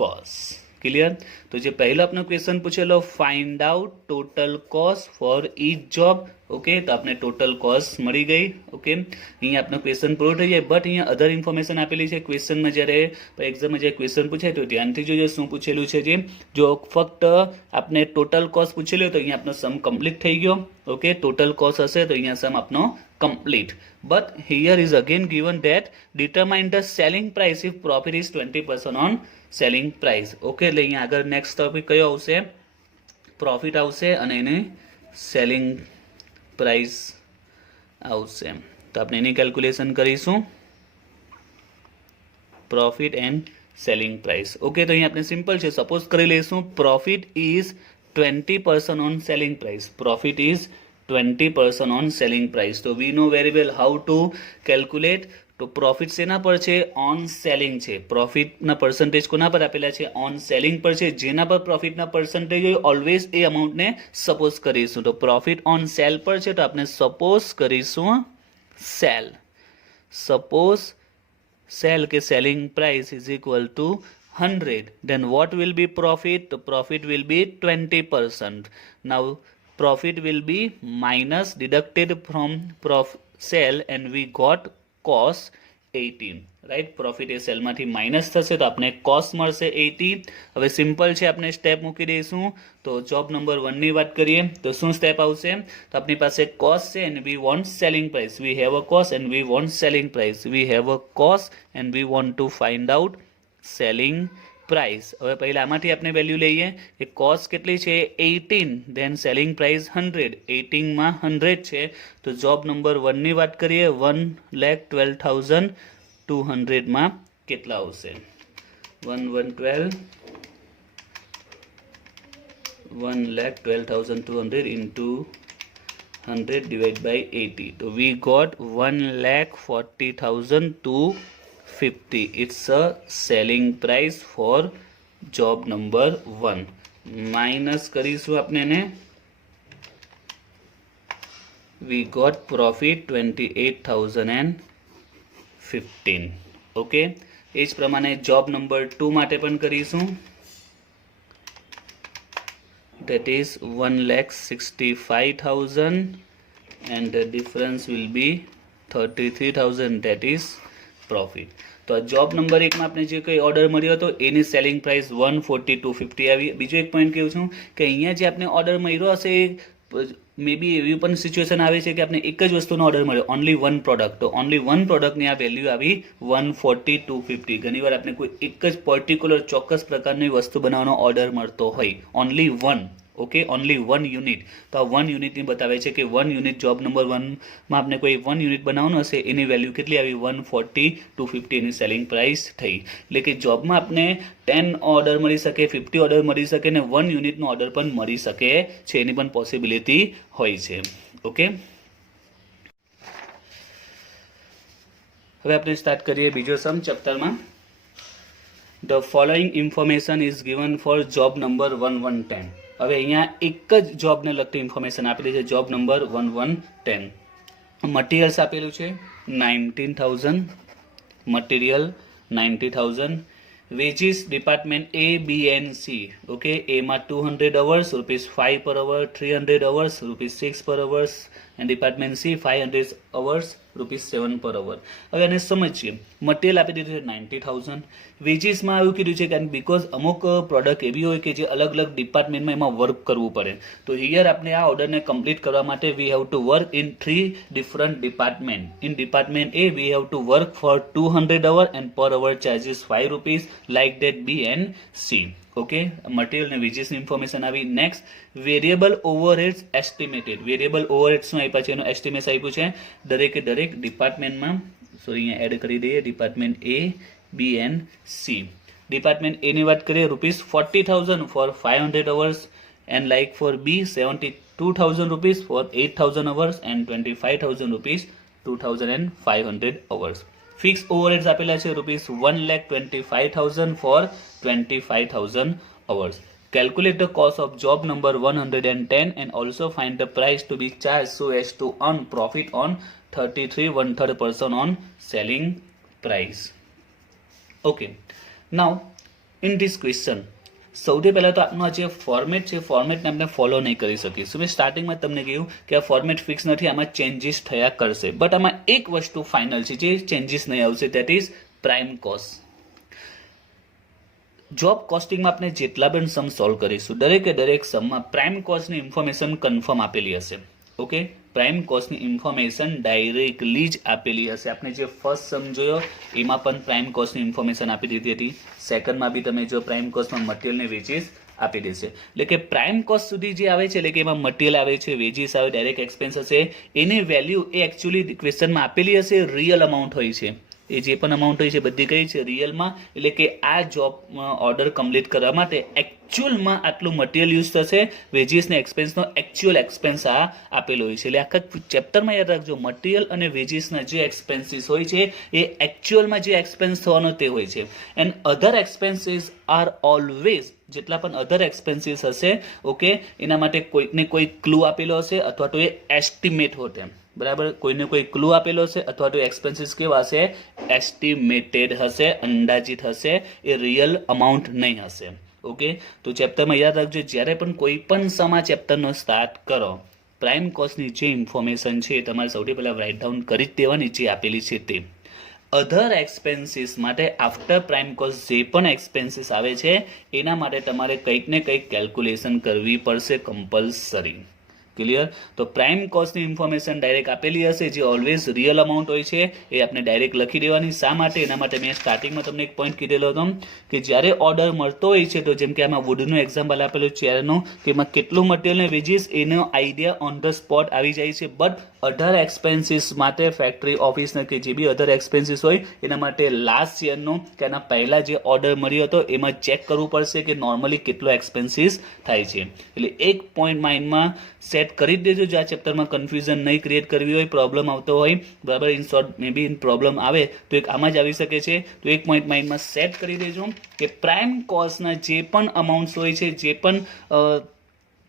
કોસ્ટ. ક્લિયર? તો જે પહેલો આપણો ક્વેશ્ચન પૂછેલો, find out total cost for each job. Okay, તો આપણે ટોટલ કોસ્ટ મળી ગઈ. ઓકે, અહીંયા આપણો ક્વેશ્ચન પૂરો થઈ જાય. બટ અહીંયા અધર ઇન્ફોર્મેશન આપેલી છે ક્વેશ્ચનમાં. જ્યારે એક્ઝામમાં જે ક્વેશ્ચન પૂછાય તો ધ્યાનથી જોજો શું પૂછેલું છે. જે જો ફક્ત આપણે ટોટલ કોસ્ટ પૂછેલું તો અહીંયા આપણો સમ કમ્પ્લીટ થઈ ગયો. ઓકે, ટોટલ કોસ્ટ હશે તો અહીંયા સમ આપનો complete. But here is again given that determine the selling price if profit is 20% on selling price. Okay, એટલે અહીંયા આગળ નેક્સ્ટ ટોપિક કયો આવશે? પ્રોફિટ આવશે અને એની સેલિંગ પ્રાઇસ આવશે. તો આપણે એની કેલ્ક્યુલેશન કરીશું. Profit and selling price. Okay, તો અહીંયા આપણે સિમ્પલ છે. સપોઝ કરી લઈશું profit is 20% on selling price. Profit is 20% on selling price. So we know very well how to calculate તો પ્રોફિટ શેના પર છે? ઓન સેલિંગ છે. પ્રોફિટના પર્સન્ટેજ કોના પર આપેલા છે? ઓન સેલિંગ પર છે. જેના પર પ્રોફિટના પર્સન્ટેજ હોય ઓલવેઝ એ અમાઉન્ટને સપોઝ કરીશું. તો પ્રોફિટ ઓન સેલ પર છે તો આપણે સપોઝ કરીશું સેલ. સપોઝ સેલ કે selling price is equal to 100. Then what will be profit? The profit will be 20%. Now profit will be minus deducted from sale and we got cost 18. Right, profit એ સેલમાંથી minus થશે તો આપણે cost મળશે 80. હવે simple છે, આપણે step મૂકી દઈશું. તો જોબ નંબર 1 ની વાત કરીએ તો શું સ્ટેપ આવશે? તો આપણી પાસે કોસ્ટ છે and we want selling price. V have a cost and we want selling price. V have a cost and we want to find out selling price. હવે પહેલા આમાંથી આપણે વેલ્યુ લઈએ કે કોસ્ટ કેટલી છે? 18. Than selling price 100. 18 માં 100 છે તો જોબ નંબર 1 ની વાત કરીએ 1,12,200 માં કેટલા આવશે? 1,12,200 into 100 divided by 80. So we got 1,40,250. It's a selling price for job number 1. Minus કરીશું આપણે ને. We got profit 28,015. ઓકે, એ જ પ્રમાણે જોબ નંબર 2 માટે પણ કરીશું. That is 1,65,000 and the difference will be 33,000. That is profit. તો આ જોબ નંબર 1 માં આપણે જે કંઈ ઓર્ડર મળ્યો હતો એની સેલિંગ પ્રાઇસ 142,250 આવી. બીજો એક પોઈન્ટ કહું છું કે અહીંયા જે આપણે ઓર્ડર મળ્યો હશે મે બી એવી પણ સિચ્યુએશન આવે છે કે આપણે એક જ વસ્તુનો ઓર્ડર મળ્યો, ઓનલી વન પ્રોડક્ટ. તો ઓનલી વન પ્રોડક્ટની આ વેલ્યુ આવી 142,250. ઘણીવાર આપણે કોઈ એક જ પર્ટિક્યુલર ચોક્કસ પ્રકારની વસ્તુ બનાવવાનો ઓર્ડર મળતો હોય, only one. Okay, only 1 unit. તો આ 1 યુનિટની બતાવે છે કે 1 યુનિટ જોબ નંબર 1 માં આપણે કોઈ 1 યુનિટ બનાવવાનું હશે એની વેલ્યુ કેટલી આવી? 140,250 એની સેલિંગ પ્રાઇસ થઈ. એટલે કે જોબમાં આપણે 10 ઓર્ડર મળી શકે, 50 ઓર્ડર મળી શકે ને 1 યુનિટનો ઓર્ડર પણ મળી શકે છે, એની પણ પોસિબિલિટી હોય છે. ઓકે, હવે આપણે સ્ટાર્ટ કરીએ બીજો સમ ચેપ્ટરમાં. The following information is given for job number 1110. હવે અહીંયા એક જ જોબને લગતી ઇન્ફોર્મેશન આપેલી છે, જોબ નંબર 1110. મટીરિયલ્સ આપેલું છે 19,000, material 90,000. Veggies department A, B and C. Okay, એમાં 200 hours, ₹5 per hour, 300 hours, ₹6 per hours and department C 500 hours, ₹7 per hour. હવે આને સમજીએ. મટીરિયલ આપી દીધું છે 90,000. વેજીસમાં એવું કીધું છે કે બીકોઝ અમુક પ્રોડક્ટ એવી હોય કે જે અલગ અલગ ડિપાર્ટમેન્ટમાં એમાં વર્ક કરવું પડે. તો હિયર આપણે આ ઓર્ડરને કમ્પ્લીટ કરવા માટે વી have to work in 3 different department. In department A we have to work for 200 hour and per hour charges ₹5, like that B and C. Okay, material ને વેજીસની ઇન્ફોર્મેશન આવી. Next, variable overheads estimated. Variable overhead શું આપ્યા છે એનું estimate આપ્યું છે દરેકે દરેક ડિપાર્ટમેન્ટમાં. સોરી, અહીંયા એડ કરી દઈએ department A, B and C. Department A ની વાત કરીએ ₹40,000 for 500 hours and like for B 72,000 rupees for 8,000 hours and 25,000 rupees 2,500 hours. Fix overheads આપેલા છે ₹1,25,000 for 25,000 hours. Calculate the cost of job number 110 and also find the price to be charged so as to earn profit on 33 1/3% on selling price. Okay, now in this question સૌથી પહેલાં તો આપનો જે format છે ફોર્મેટને આપણે follow નહીં કરી શકીશું. મેં સ્ટાર્ટિંગમાં તમને કહ્યું કે આ ફોર્મેટ ફિક્સ નથી, આમાં ચેન્જીસ થયા કરશે. બટ આમાં એક વસ્તુ ફાઇનલ છે જે ચેન્જીસ નહીં આવશે, that is prime cost. Job કોસ્ટિંગમાં આપણે જેટલા પણ સમ સોલ્વ કરીશું દરેકે દરેક સમમાં પ્રાઇમ કોસ્ટની ઇન્ફોર્મેશન કન્ફર્મ આપેલી હશે. ઓકે, પ્રાઇમ કોસ્ટની ઇન્ફોર્મેશન ડાયરેક્ટલી જ આપેલી હશે. આપણે જે ફર્સ્ટ સમ જોયો એમાં પણ પ્રાઇમ કોસ્ટની ઇન્ફોર્મેશન આપી દીધી હતી. સેકન્ડમાં બી તમે જો પ્રાઇમ કોસ્ટમાં મટીરિયલને વેજીસ આપી દેશે. એટલે કે પ્રાઇમ કોસ્ટ સુધી જે આવે છે એટલે કે એમાં મટીરિયલ આવે છે, વેજીસ આવે, ડાયરેક્ટ એક્સપેન્સ હશે, એની વેલ્યુ એ એકચ્યુઅલી ક્વેશ્ચનમાં આપેલી હશે, રિયલ અમાઉન્ટ હોય છે. એ જે પણ અમાઉન્ટ હોય છે બધી કઈ છે રિયલમાં, એટલે કે આ જોબ ઓર્ડર કમ્પ્લીટ કરવા માટે એકચ્યુઅલમાં આટલું મટીરિયલ યુઝ થશે, વેજીસ ને એક્સપેન્સનો એકચ્યુઅલ એક્સપેન્સ આ આપેલો હોય છે. એટલે આખા ચેપ્ટરમાં યાદ રાખજો, મટીરિયલ અને વેજીસના જે એક્સપેન્સીસ હોય છે એ એકચ્યુઅલમાં જે એક્સપેન્સ થવાનો તે હોય છે. And other expenses are always, જેટલા પણ અધર એક્સપેન્સીસ હશે ઓકે, એના માટે કોઈકને કોઈ ક્લુ આપેલો હશે અથવા તો એ એસ્ટિમેટ હોતે, બરાબર, કોઈને કોઈ ક્લુ આપેલો હશે અથવા તો એક્સપેન્સીસ કેવા હશે, એસ્ટિમેટેડ હશે, અંદાજિત હશે, એ રિયલ અમાઉન્ટ નહીં હશે. ઓકે, તો ચેપ્ટરમાં યાદ રાખજો, જ્યારે પણ કોઈ પણ સમા ચેપ્ટરનો સ્ટાર્ટ કરો, પ્રાઇમ કોસ્ટની જે ઇન્ફોર્મેશન છે એ તમારે સૌથી પહેલાં રાઇટ ડાઉન કરી જ દેવાની, જે આપેલી છે તે. અધર એક્સપેન્સીસ માટે આફ્ટર પ્રાઇમ કોસ્ટ જે પણ એક્સપેન્સીસ આવે છે એના માટે તમારે કંઈક ને કંઈક કેલ્ક્યુલેશન કરવી પડશે કમ્પલસરી. ક્લિયર? તો પ્રાઇમ કોસ્ટની ઇન્ફોર્મેશન ડાયરેક્ટ આપેલી હશે, જે ઓલવેઝ રિયલ અમાઉન્ટ હોય છે, એ આપણે ડાયરેક્ટ લખી દેવાની. શા માટે? એના માટે મેં સ્ટાર્ટિંગમાં તમને એક પોઈન્ટ કીધેલો હતો કે જ્યારે ઓર્ડર મળતો હોય છે, તો જેમ કે આમાં વુડનું એક્ઝામ્પલ આપેલું છે ચેરનું, કે એમાં કેટલું મટીરિયલ ને વેજીસ એનો આઈડિયા ઓન ધ સ્પોટ આવી જાય છે. બટ અધર એક્સપેન્સીસ માટે ફેક્ટરી ઓફિસના કે જે બી અધર એક્સપેન્સીસ હોય એના માટે લાસ્ટ યરનું કે એના પહેલાં જે ઓર્ડર મળ્યો હતો એમાં ચેક કરવું પડશે કે નોર્મલી કેટલો એક્સપેન્સીસ થાય છે. એટલે એક પોઈન્ટ માઇન્ડમાં સેટ કરી જ દેજો, જો આ ચેપ્ટરમાં કન્ફ્યુઝન નહીં ક્રિએટ કરવી હોય, પ્રોબ્લેમ આવતો હોય, બરાબર. In short may be problem આવે તો એક આમાં જ આવી શકે છે. તો એક પોઈન્ટ માઇન્ડમાં સેટ કરી દેજો કે પ્રાઇમ કોસ્ટના જે પણ અમાઉન્ટ્સ હોય છે, જે પણ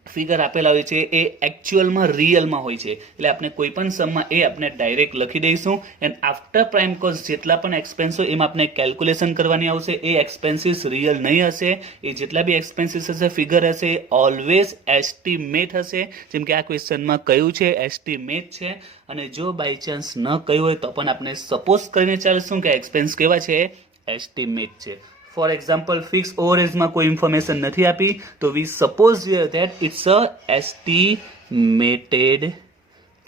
ફિગર આપેલા હોય છે એ એકચ્યુઅલમાં રિયલમાં હોય છે. એટલે આપણે કોઈ પણ સમમાં એ આપણે ડાયરેક્ટ લખી દઈશું. એન્ડ આફ્ટર પ્રાઇમ કોસ્ટ જેટલા પણ એક્સપેન્સ હોય એમાં આપણે કેલ્ક્યુલેશન કરવાની આવશે. એ એક્સપેન્સીસ રિયલ નહીં હશે, એ જેટલા બી એક્સપેન્સીસ હશે, ફિગર હશે, ઓલવેઝ એસ્ટિમેટ હશે. જેમ કે આ ક્વેશ્ચનમાં કયું છે, એસ્ટિમેટ છે. અને જો બાય ચાન્સ ન કહ્યું હોય તો પણ આપણે સપોઝ કરીને ચાલશું કે એક્સપેન્સ કેવા છે, એસ્ટિમેટ છે. ફોર એક્ઝામ્પલ, ફિક્સ ઓવરહેડ્સમાં કોઈ ઇન્ફોર્મેશન નથી આપી, તો we suppose that it's a estimated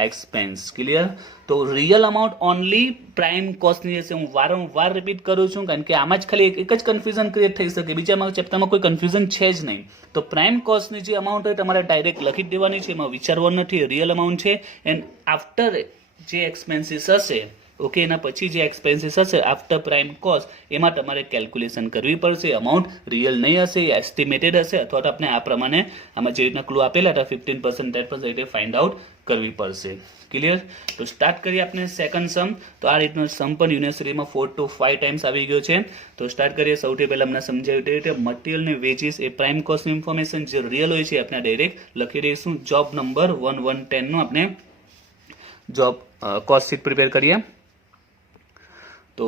expense. Clear? તો રિયલ અમાઉન્ટ ઓનલી પ્રાઇમ કોસ્ટની હશે. હું વારંવાર રિપીટ કરું છું કારણ કે આમાં જ ખાલી એક જ કન્ફ્યુઝન ક્રિએટ થઈ શકે, બીજામાં ચેપ્ટરમાં કોઈ કન્ફ્યુઝન છે જ નહીં. તો પ્રાઇમ કોસ્ટની જે અમાઉન્ટ હોય તમારે ડાયરેક્ટ લખી જ દેવાની છે, એમાં વિચારવાનું નથી, રિયલ અમાઉન્ટ છે. એન્ડ આફ્ટર જે એક્સપેન્સીસ હશે ઓકે, એના પછી જે એક્સપેન્સીસ હશે આફ્ટર પ્રાઇમ કોસ્ટ એમાં તમારે કેલ્ક્યુલેશન કરવી પડશે. અમાઉન્ટ રિયલ નહીં હશે, એસ્ટિમેટેડ હશે, અથવા તો આપણે આ પ્રમાણે આમાં જે રીતના ક્લુ આપેલા હતા 15%, 10% રીતે ફાઇન્ડ આઉટ કરવી પડશે. ક્લિયર? તો સ્ટાર્ટ કરીએ આપણે સેકન્ડ સમ. તો આ રીતનો સમ પણ યુનિવર્સિટીમાં 4 to 5 ટાઈમ્સ આવી ગયો છે. તો સ્ટાર્ટ કરીએ. સૌથી પહેલા અમને સમજાવ્યું તે રીતે મટીરિયલ ને વેજીસ એ પ્રાઇમ કોસ્ટની ઇન્ફોર્મેશન જે રિયલ હોય છે આપણે ડાયરેક્ટ લખી દઈશું. જોબ નંબર 1110 નું આપણે જોબ કોસ્ટ શીટ પ્રિપેર કરીએ. તો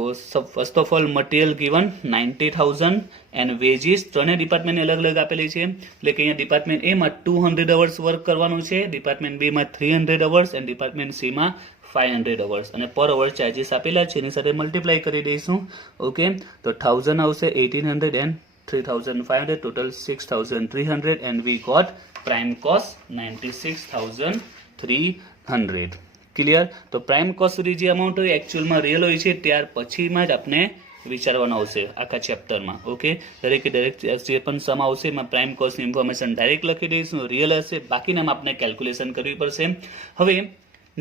first of all material given 90,000 and veggies ત્રણેય ડિપાર્ટમેન્ટ અલગ અલગ આપેલી છે. એટલે કે અહીંયા ડિપાર્ટમેન્ટ એ માં 200 અવર્સ વર્ક કરવાનું છે, ડિપાર્ટમેન્ટ બી માં 300 અવર્સ એન્ડ ડિપાર્ટમેન્ટ સી માં 500 અવર્સ. અને પર અવર ચાર્જીસ આપેલા છે, એની સાથે મલ્ટીપ્લાય કરી દઈશું. ઓકે, તો 1000 આવશે, 1800 and 3500, total 6300 and we got prime cost 96,300. Clear? તો પ્રાઇમ કોસ્ટ સુધી જે અમાઉન્ટ હોય એકચ્યુઅલમાં રિયલ હોય છે, ત્યાર પછીમાં જ આપણે વિચારવાનું આવશે આખા ચેપ્ટરમાં. ઓકે, દરેકે દરેક જે પણ સમ આવશે એમાં પ્રાઇમ કોસ્ટની ઇન્ફોર્મેશન ડાયરેક્ટ લખી દઈશું, રિયલ હશે, બાકીનામાં આપણે કેલ્ક્યુલેશન કરવી પડશે. હવે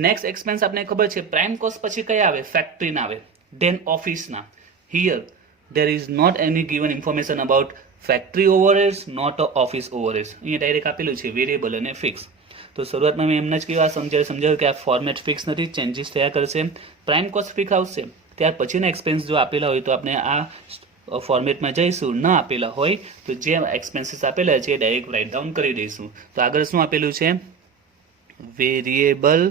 નેક્સ્ટ એક્સપેન્સ આપણે ખબર છે પ્રાઇમ કોસ્ટ પછી કયા આવે, ફેક્ટરીના આવે, ધેન ઓફિસના. Here there is not any given information about factory overheads, not office overheads. અહીંયા ડાયરેક્ટ આપેલું છે વેરિયેબલ અને ફિક્સ. તો શરૂઆતમાં મેં એમને જ કેવા સમજાવ્યું કે આ ફોર્મેટ ફિક્સ નથી, ચેન્જીસ થયા કરશે. પ્રાઇમ કોસ્ટ ફિક્સ આવશે, ત્યાર પછીના એક્સપેન્સ જો આપેલા હોય તો આપણે આ ફોર્મેટમાં જઈશું, ન આપેલા હોય તો જે એક્સપેન્સીસ આપેલા છે એ ડાયરેક્ટ રાઇટ ડાઉન કરી દઈશું. તો આગળ શું આપેલું છે, વેરિયેબલ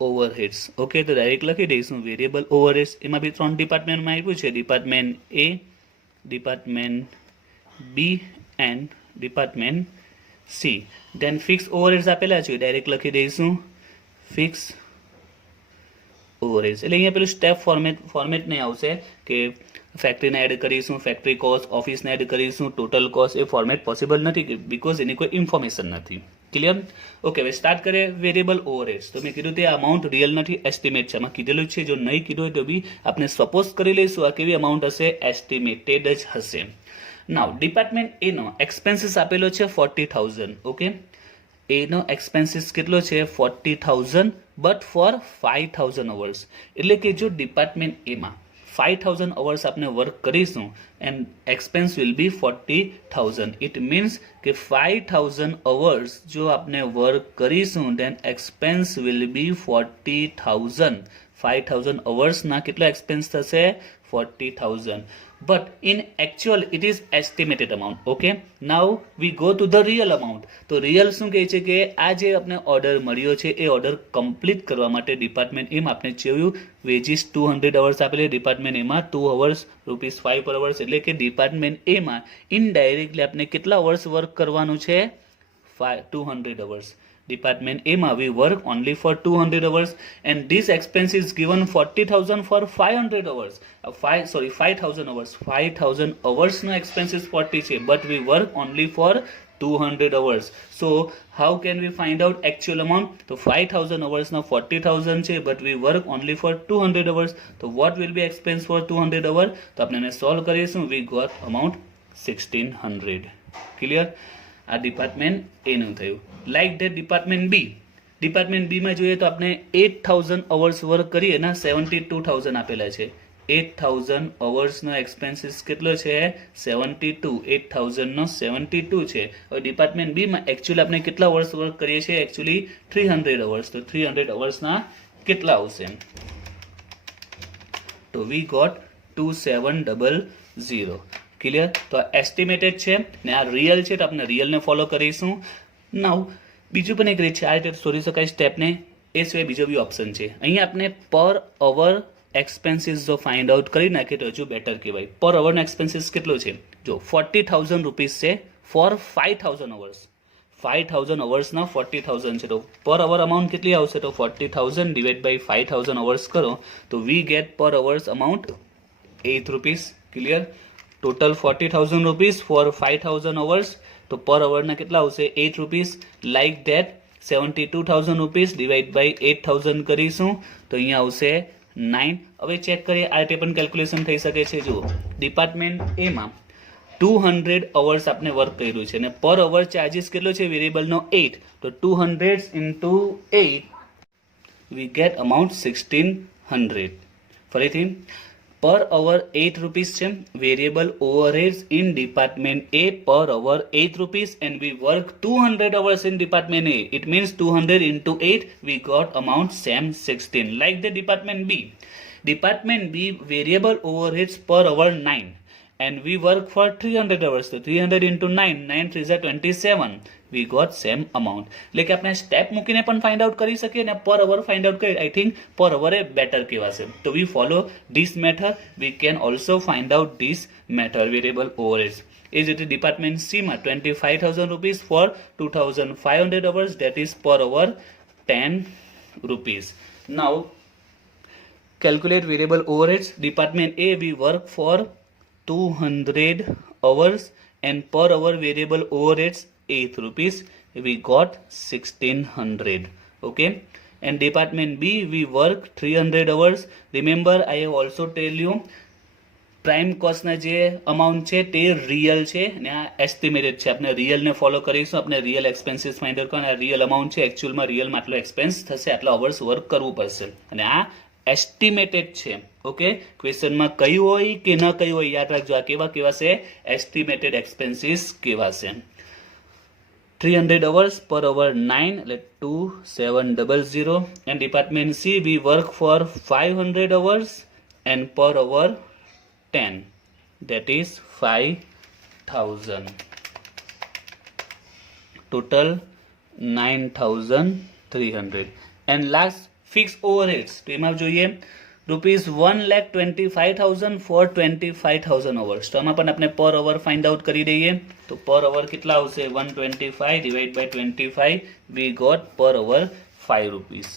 ઓવરહેડ્સ. ઓકે, તો ડાયરેક્ટ લખી દઈશું વેરિયેબલ ઓવરહેડ્સ. એમાં બી 3 ડિપાર્ટમેન્ટમાં આપ્યું છે, department A, department B and department C. Then fix overheads આપેલા છે, ડાયરેક્ટ લખી દઈશું ફિક્સ ઓવરહેડ્સ. એટલે અહીંયા પેલું સ્ટેપ ફોર્મેટ નહીં આવશે કે ફેક્ટરીને એડ કરીશું, ફેક્ટરી કોસ્ટ, ઓફિસને એડ કરીશું, ટોટલ કોસ્ટ. એ ફોર્મેટ પોસિબલ નથી બીકોઝ એની કોઈ ઇન્ફોર્મેશન નથી. ક્લિયર? ઓકે, હવે સ્ટાર્ટ કરીએ વેરિયેબલ ઓવરહેડ્સ. તો મેં કીધું તે અમાઉન્ટ રિયલ નથી, એસ્ટિમેટ છે. આમાં કીધેલું છે, જો નહીં કીધું હોય તો બી આપણે સપોઝ કરી લઈશું આ કેવી અમાઉન્ટ હશે, એસ્ટિમેટેડ જ હશે. નાવ ડિપાર્ટમેન્ટ એ નો એક્સપેન્સીસ આપેલો છે 40,000. ઓકે, એનો એક્સપેન્સીસ કેટલો છે 40,000 બટ ફોર 5,000 અવર્સ. એટલે કે જો ડિપાર્ટમેન્ટ એમાં 5,000 અવર્સ આપણે વર્ક કરીશું and expense will be 40,000. It means કે 5,000 અવર્સ જો આપણે વર્ક કરીશું દેન એક્સપેન્સ વિલ બી 40,000. 5,000 અવર્સના કેટલો એક્સપેન્સ થશે 40,000. But in actual it is estimated amount. Okay, now we go to the real amount. તો રિયલ શું કહે છે કે આ જે આપણે ઓર્ડર મળ્યો છે એ ઓર્ડર કમ્પ્લીટ કરવા માટે ડિપાર્ટમેન્ટ એમ આપણે જોયું વેજીસ 200 અવર્સ આપેલી ડિપાર્ટમેન્ટ એમાં 2 અવર્સ ₹5 પર અવર્સ એટલે કે ડિપાર્ટમેન્ટ એમાં ઇનડાયરેક્ટલી આપણે કેટલા અવર્સ વર્ક કરવાનું છે 200 hours. Department A ma we work only for 200 hours and this expense is given 40,000 for 500 hours. 5,000 hours. 5,000 hours no expense is 40 che, but we work only for 200 hours. So how can we find out actual amount? So 5,000 hours now 40,000 che, but we work only for 200 hours. So what will be expense for 200 hours? तो अपने solve करें we got amount 1,600. Clear? આ department એનું થયું. Like that department બી માં જોઈએ તો આપણે 8,000 અવર્સ વર્ક કરીએ ને 72,000 આપેલા છે. 8,000 અવર્સનો એક્સપેન્સીસ કેટલો છે 72. 8,000 નો 72 છે. હવે ડિપાર્ટમેન્ટ બી માં એકચ્યુઅલી આપણે કેટલા અવર્સ વર્ક કરીએ છીએ એકચ્યુઅલી 300 અવર્સ. તો 300 અવર્સના કેટલા આવશે તો વી ગોટ 2,700. ક્લિયર. તો આ એસ્ટિમેટેડ છે ને આ રિયલ છે તો આપણે રિયલને ફોલો કરીશું. નાઉ બીજું પણ એક રીત છે આ રીતે શોધી શકાય સ્ટેપને. એ સિવાય બીજો બી ઓપ્શન છે. અહીંયા આપણે પર અવર એક્સપેન્સીસ જો ફાઇન્ડ આઉટ કરી નાખીએ તો હજુ બેટર કહેવાય. પર અવરનો એક્સપેન્સીસ કેટલો છે જો 40,000 રૂપીસ છે ફોર 5,000 અવર્સ. 5,000 અવર્સના 40,000 છે તો પર અવર અમાઉન્ટ કેટલી આવશે તો 40,000 ડિવાઇડ બાય 5,000 અવર્સ કરો તો we get per hours amount 8 rupees. Clear. Total 40,000 rupees for 5,000 hours તો પર અવરના કેટલા આવશે 8 rupees. Like that 72,000 rupees divide by 8,000 કરીશું તો અહીંયા આવશે 9. હવે ચેક કરીએ આ રીતે પણ કેલ્ક્યુલેશન થઈ શકે છે. જુઓ ડિપાર્ટમેન્ટ એમાં 200 અવર્સ આપણે વર્ક કર્યું છે અને પર અવર ચાર્જીસ કેટલો છે વેરિયેબલનો 8 તો 200 into 8 we get amount 1,600. ફરીથી પર અવર 8 રૂપીસ છે. વેરિયેબલ ઓવરહેડ્સ ઇન ડિપાર્ટમેન્ટ એ પર અવર 8 rupees and we work 200 hours in department A. It means 200 into 8 we got amount same 16. Like the department B. Department B variable overheads per hour 9 and we work for 300 hours. So 300 into 9, 9 3 are 27. We got same amount. એટલે કે આપણે step મૂકીને પણ find out કરી શકીએ અને પર અવર find out કરીએ. આઈ થિંક પર અવર એ બેટર કહેવાશે. તો we follow this method. We can also find out this method variable overheads. એ જ રીતે ડિપાર્ટમેન્ટ સીમાં 25,000 rupees for 2,500 hours that is per hour 10 rupees. Now calculate variable overheads. Department A we work for 200 hours and per hour variable overheads 8 rupees. We got 1,600. Okay. And department B we work 300 hours. Remember I have also tell you prime કોસ્ટના જે amount છે તે real છે અને આ estimated છે. આપણે રિયલને follow કરીશું. આપણે રિયલ એક્સપેન્સીસ ફાઇન્ડ આઉટ કરવાના. રિયલ અમાઉન્ટ છે એકચ્યુઅલમાં રિયલમાં આટલો એક્સપેન્સ થશે આટલા અવર્સ વર્ક કરવું પડશે અને આ એસ્ટિમેટેડ છે. ઓકે. ક્વેશ્ચનમાં કયું હોય કે ન કયું હોય યાદ રાખજો. આ કેવા કહેવાશે એસ્ટિમેટેડ એક્સપેન્સીસ કહેવાશે. 300 hours per hour 9 એટલે 2,700 and department C we work for 500 hours and per hour 10 that is 5,000. Total 9,300 and last fixed overheads. તો એમાં જોઈએ ₹1,25,000 for 25,000 hours. તો આમાં પણ આપણે પર અવર ફાઇન્ડ આઉટ કરી દઈએ તો પર અવર કેટલા આવશે 125 divide by 25 we got per hour 5 rupees.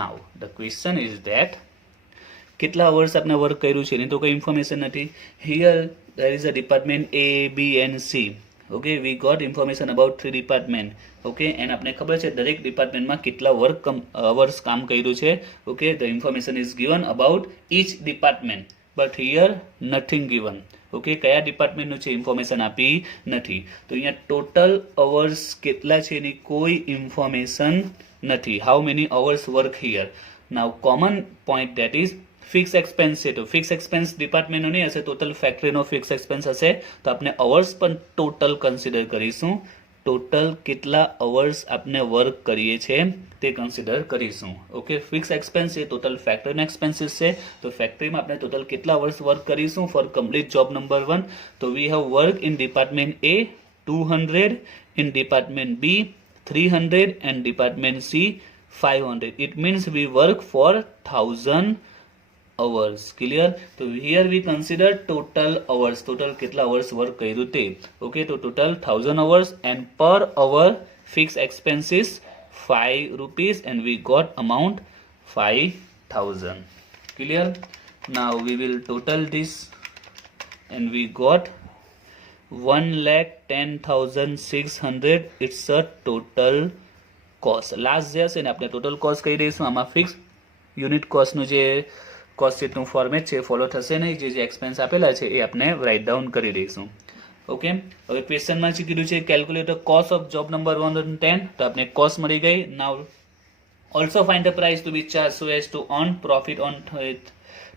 Now the question is that કેટલા અવર્સ આપણે વર્ક કર્યું છે એની તો કોઈ ઇન્ફોર્મેશન નથી. Here there is a department A, B and C. Okay, we got information about 3 department. Okay, and આપણે ખબર છે દરેક ડિપાર્ટમેન્ટમાં કેટલા અવર્સ કામ કર્યું છે. Okay, the information is given about each department. But here nothing given. Okay, કયા ડિપાર્ટમેન્ટનું છે ઇન્ફોર્મેશન આપી નથી. તો અહીંયા ટોટલ અવર્સ કેટલા છે એની કોઈ ઇન્ફોર્મેશન નથી. How many hours work here. Now common point that is fix expense છે. તો ફિક્સ એક્સપેન્સ ડિપાર્ટમેન્ટનો નહીં હશે, ટોટલ ફેક્ટરીનો ફિક્સ એક્સપેન્સ હશે. તો આપણે અવર્સ પણ ટોટલ કન્સિડર કરીશું. ટોટલ કેટલા અવર્સ આપણે વર્ક કરીએ છીએ તે કન્સિડર કરીશું. ઓકે, ફિક્સ એક્સપેન્સ એ ટોટલ ફેક્ટરીના એક્સપેન્સીસ છે. તો ફેક્ટરીમાં આપણે ટોટલ કેટલા અવર્સ વર્ક કરીશું ફોર કમ્પ્લીટ જોબ નંબર 1. તો we have work in department A 200, in department B 300 and department C 500. It means we work for 1000 hours. Clear? So here we consider total hours. Total કેટલા hours work કર્યું તે. Okay, તો total 1000 hours and per hour fixed expenses 5 rupees and we got amount 5000. Clear? Now we will total this and we got 1,10,600. It's a total cost. Last જે હશે ને આપણે total cost કહી દઈશું. આમાં ફિક્સ યુનિટ કોસ્ટનું જે cost શીટનું format છે follow થશે નહીં. જે એક્સપેન્સ આપેલા છે એ આપણે રાઇટ ડાઉન કરી દઈશું. ઓકે, હવે ક્વેશ્ચનમાં જે કીધું છે calculate cost of job number 110. તો આપણે કોસ્ટ મળી ગઈ. Now also find the price to be charged so as to earn profit on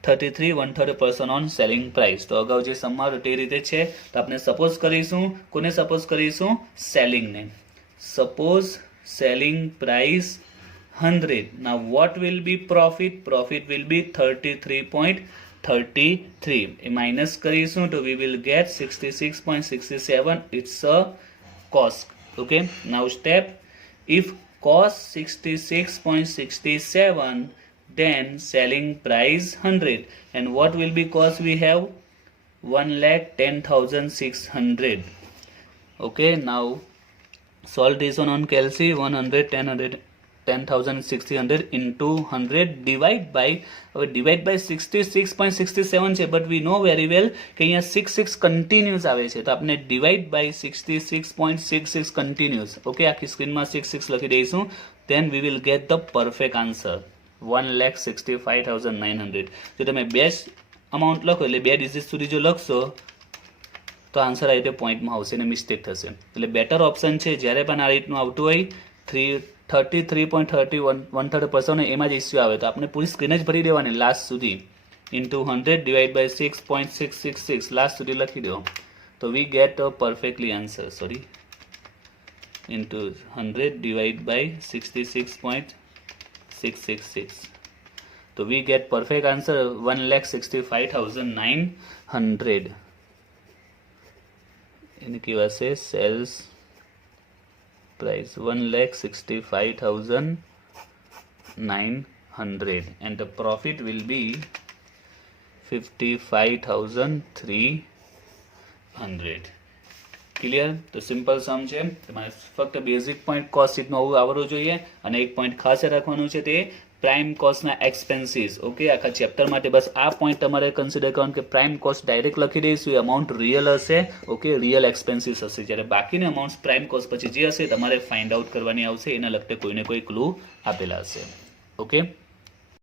33 1/3% on selling price. તો અગાઉ જે સમ્મા તે રીતે છે. તો આપણે સપોઝ કરીશું, કોને સપોઝ કરીશું? સેલિંગને. Suppose selling price 100. Now what will be profit? Profit will be 33.33. minus કરીશું તો we will get 66.67. It's a cost. Okay, now step, if cost 66.67 then selling price 100 and what will be cost? We have 1,10,600. Okay, now solve this one on calci. 10,600 into 100 divide by 66.67 છે. but we know very well કે અહીંયા 66 continuous આવે છે. તો આપણે divide by 66.66 continuous. Okay, આખી સ્ક્રીનમાં 66 લખી દઈશું. then we will get the perfect answer 1,65,900. જો તમે બેસ્ટ અમાઉન્ટ લખો એટલે 2 ડિજિટ સુધી જો લખશો તો આન્સર આ રીતે પોઈન્ટમાં આવશે ને મિસ્ટેક થશે. એટલે બેટર ઓપ્શન છે જ્યારે પણ આ રીતનું આવતું હોય 33.31% એમાં જ ઇસ્યુ આવે તો આપણે પૂરી સ્ક્રીન જ ભરી દેવાની લાસ્ટ સુધી. ઇન્ટુ 100 ડિવાઇડ બાય 6.666 લાસ્ટ સુધી લખી દો તો we get a perfectly answer. Sorry, into 100 divide by 66.666 તો વી ગેટ પરફેક્ટ આન્સર 1,65,900. એને કહેવાશે sales price 1,65,900 and the profit will be 55,300. Clear? તો સિમ્પલ સમ છે. તમારે ફક્ત બેઝિક પોઈન્ટ કોસ્ટ શીટનું આવું આવડવું જોઈએ અને એક પોઈન્ટ ખાસ રાખવાનું છે તે પ્રાઇમ કોસ્ટના એક્સપેન્સીસ. ઓકે, આખા ચેપ્ટર માટે બસ આ પોઈન્ટ તમારે કન્સિડર કરવાનું કે પ્રાઇમ કોસ્ટ ડાયરેક્ટ લખી દઈશું એ અમાઉન્ટ રિયલ હશે. ઓકે, રિયલ એક્સપેન્સીસ હશે. જ્યારે બાકીની અમાઉન્ટ પ્રાઇમ કોસ્ટ પછી જે હશે તમારે ફાઇન્ડ આઉટ કરવાની આવશે. એના લગતે કોઈને કોઈ ક્લુ આપેલા હશે. ઓકે.